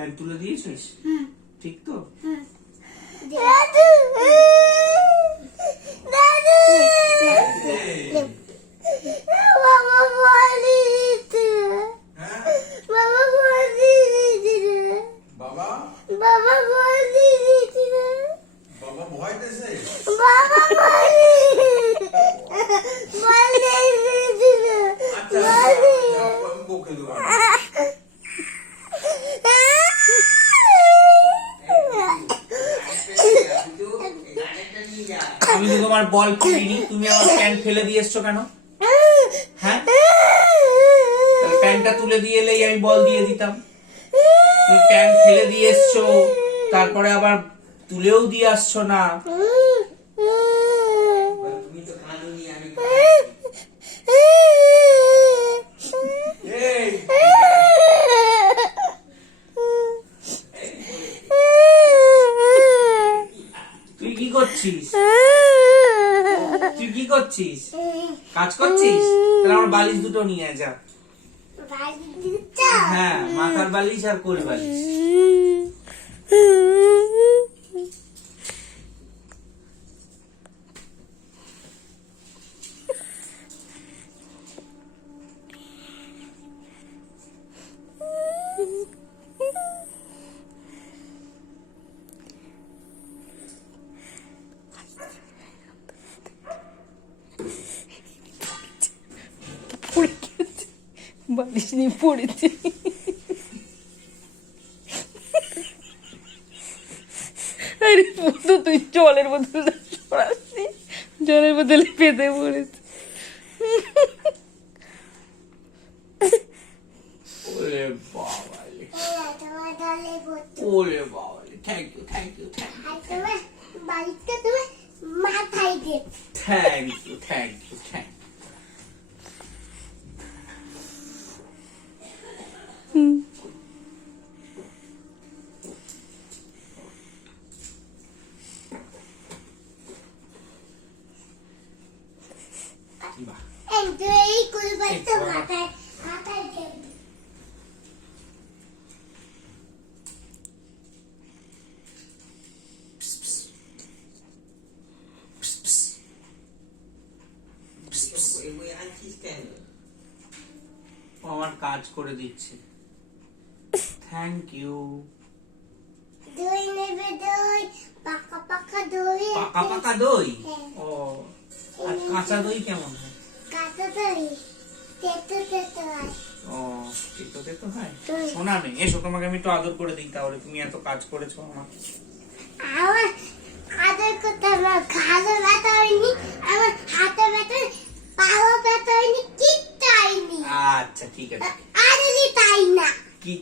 Fan তুলে দিয়েছিস? ঠিক তো? আমি তো তোমার বল কিনিনি, তুমি আমার প্যান্ট ফেলে দিয়ে এসছো কেন? হ্যাঁ, প্যান্টটা তুলে দিয়ে এলেই আমি বল দিয়ে দিতাম। তুমি প্যান্ট ফেলে দিয়ে এসছো, তারপরে আবার তুলেও দিয়ে আসছো না। তুই কি করছিস? তুই কি করছিস? কাজ করছিস? তাহলে আমার বালিশ দুটো নিয়ে যা। হ্যাঁ, মাথার বালিশ আর কোল বালিশ। বালিশ নিয়ে পড়েছে। আরে বন্ধু, তুই জলের বোতলটা সরাচ্ছিস, জলের বোতলে পেতে পড়েছে। ওরে বাবালে, ওরে বাবালে, thank you, thank you, thank you, মাথায় দে। Thank you, thank you, thank you. এই কুলবাইতে মাথায় মাথায় দে। আমার কাজ করে দিচ্ছে। Thank you. দই নেবে, দই পাকা পাকা দই। পাকা পাকা দই? হ্যাঁ। ও, আর কাঁচা দই কেমন হয়? কাঁচা দই তেতো তেতো হয়। ও, তেতো তেতো হয়। শোনা নেই, এসো তোমাকে আমি একটু আদর করে দিই, তাহলে তুমি এত কাজ করেছো আমার। আমার আদর করতে আমার ঘাড়ও ব্যথা হয়নি, আমার হাতে ব্যথা, পাও ব্যথা হয়নি, কিচ্ছু হয়নি। আচ্ছা ঠিক আছে। আর তাই না কি